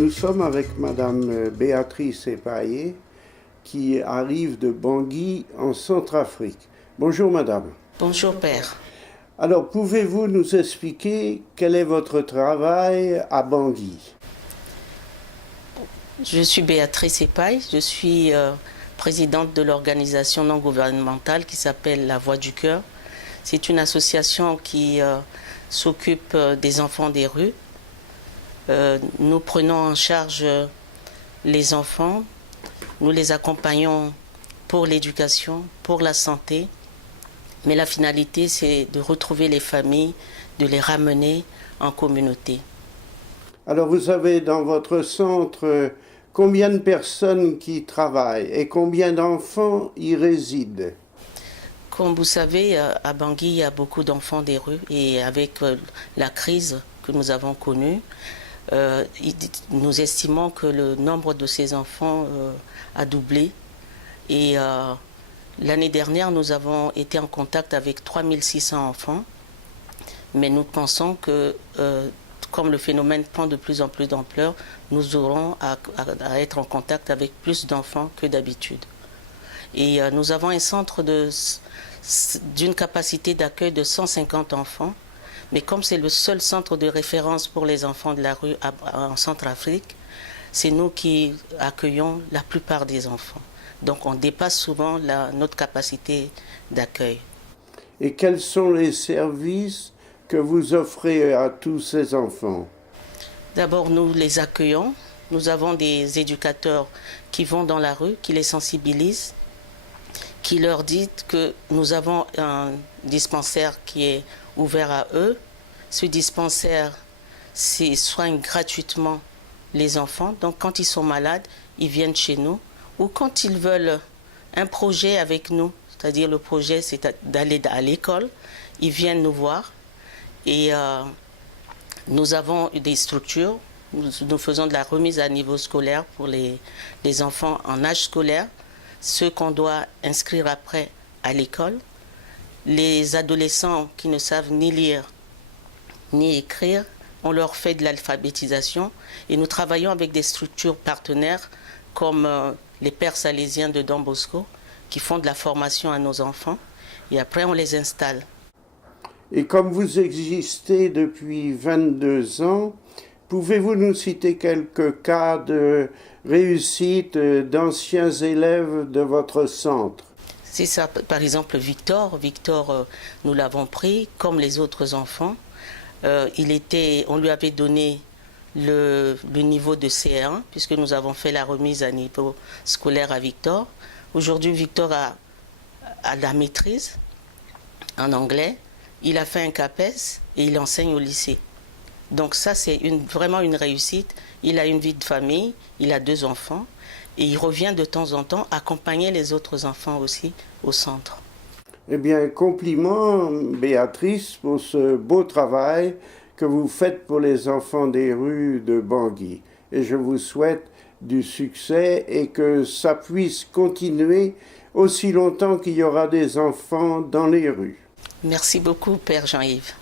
Nous sommes avec Madame Béatrice Epaillé qui arrive de Bangui en Centrafrique. Bonjour Madame. Bonjour Père. Alors pouvez-vous nous expliquer quel est votre travail à Bangui? Je suis Béatrice Epaille, je suis présidente de l'organisation non gouvernementale qui s'appelle La Voix du Cœur. C'est une association qui s'occupe des enfants des rues. Nous prenons en charge les enfants, nous les accompagnons pour l'éducation, pour la santé, mais la finalité c'est de retrouver les familles, de les ramener en communauté. Alors vous avez dans votre centre combien de personnes qui travaillent et combien d'enfants y résident? Comme vous savez, à Bangui, il y a beaucoup d'enfants des rues et avec la crise que nous avons connue, nous estimons que le nombre de ces enfants a doublé. Et l'année dernière, nous avons été en contact avec 3600 enfants. Mais nous pensons que, comme le phénomène prend de plus en plus d'ampleur, nous aurons à être en contact avec plus d'enfants que d'habitude. Et nous avons un centre d'une capacité d'accueil de 150 enfants. Mais comme c'est le seul centre de référence pour les enfants de la rue en Centrafrique, c'est nous qui accueillons la plupart des enfants. Donc on dépasse souvent notre capacité d'accueil. Et quels sont les services que vous offrez à tous ces enfants? D'abord, nous les accueillons. Nous avons des éducateurs qui vont dans la rue, qui les sensibilisent, qui leur disent que nous avons un dispensaire qui est ouvert à eux. Ce dispensaire soigne gratuitement les enfants. Donc quand ils sont malades, ils viennent chez nous. Ou quand ils veulent un projet avec nous, c'est-à-dire le projet c'est d'aller à l'école, ils viennent nous voir. Et nous avons des structures. Nous faisons de la remise à niveau scolaire pour les enfants en âge scolaire, ceux qu'on doit inscrire après à l'école. Les adolescents qui ne savent ni lire ni écrire, on leur fait de l'alphabétisation et nous travaillons avec des structures partenaires comme les Pères Salésiens de Don Bosco qui font de la formation à nos enfants et après on les installe. Et comme vous existez depuis 22 ans, pouvez-vous nous citer quelques cas de réussite d'anciens élèves de votre centre? C'est ça, par exemple Victor, nous l'avons pris comme les autres enfants. On lui avait donné le niveau de C1 puisque nous avons fait la remise à niveau scolaire à Victor. Aujourd'hui, Victor a la maîtrise en anglais. Il a fait un CAPES et il enseigne au lycée. Donc ça, c'est vraiment une réussite. Il a une vie de famille, il a 2 enfants et il revient de temps en temps accompagner les autres enfants aussi au centre. Eh bien, compliments, Béatrice, pour ce beau travail que vous faites pour les enfants des rues de Bangui. Et je vous souhaite du succès et que ça puisse continuer aussi longtemps qu'il y aura des enfants dans les rues. Merci beaucoup, Père Jean-Yves.